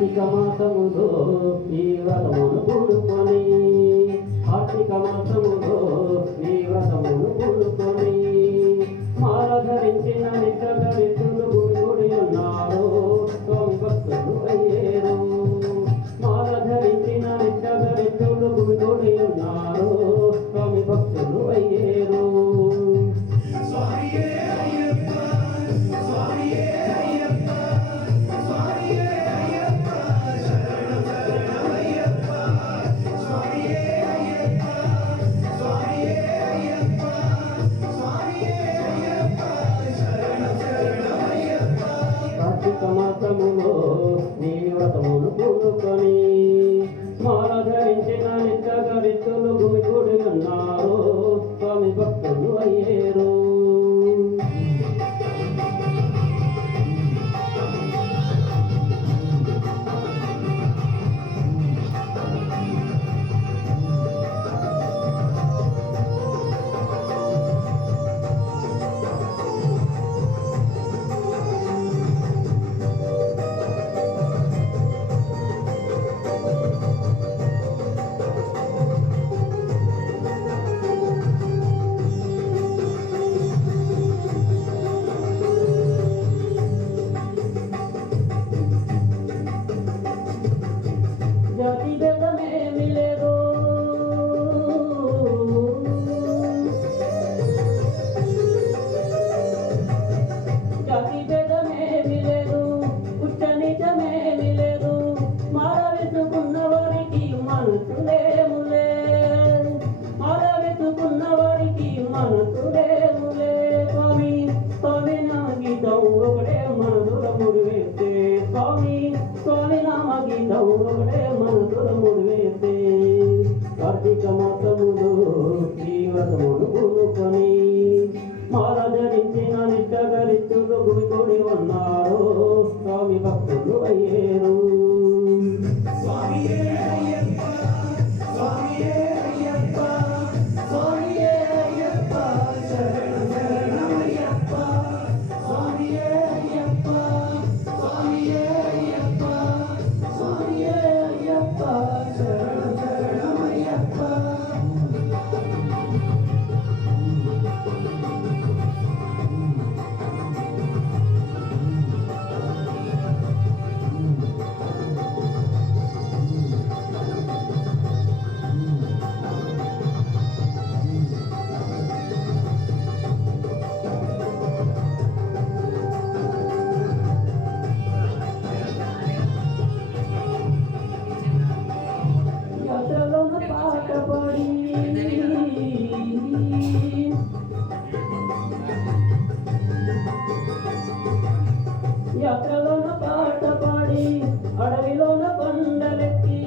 కార్తీక మాసములో ఈ వ్రతమును పూనుకొని కార్తీక మాసములో ఈ వ్రతమును పూనుకొని మాల ధరించిన నిత్యగ వ్యక్తులు గుడి ఉన్నారు స్వామి భక్తులు అయ్యేరు. మాల ధరించిన నిత్యగ వ్యక్తులు గుడి ఉన్నారు స్వామి భక్తులు అయ్యేరు. కార్తీక మాసములో నీ వ్రతమును పూనుకొని మాల ధరించిన నిత్యగ వ్యక్తులు గుడి ఉన్నారు స్వామి భక్తులు అయ్యేరు. జాతి భేదమేమి లేదు జాతి భేదమేమి లేదు ఉచ్చ నిజమేమి లేదు మాల వెతుకున్న వారికి మనసులేములే మాల వెతుకున్న వారికి మనసులేములే. స్వామి స్వామి నా గీతం ఒకటే మనసుల ముడివేస్తే స్వామి స్వామి నామ గీతం ఒకటే మనసుల ముడివేస్తే. కార్తీక మాసములో ఈ వ్రతమును పూనుకొని మాల ధరించిన నిత్యగ వ్యక్తులు గుడి ఉన్నారు స్వామి భక్తులు అయ్యేరు. యాత్రలోన పాట పాడి యాత్రలోన పాట పాడి అడవిలోన కొండలెక్కి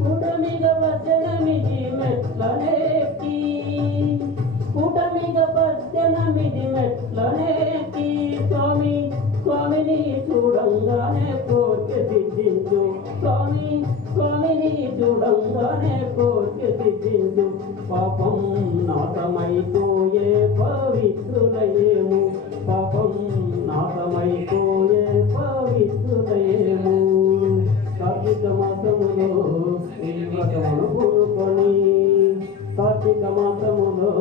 కూటమిగ పద్దెనిమిది మెట్లనెక్కి కూటమిగ పద్దెనిమిది మెట్లనెక్కి స్వామి స్వామిని చూడంగానే కోరిక సిద్ధించు స్వామి స్వామిని చూడంగానే కోరిక సిద్ధించు. పాపం నాశమైపోయే పవిత్రులయేము పాపం నాశమైపోయే పవిత్రులయేము. కార్తీక మాసములో ఈ వ్రతమును పూనుకొని కార్తీక మాసములో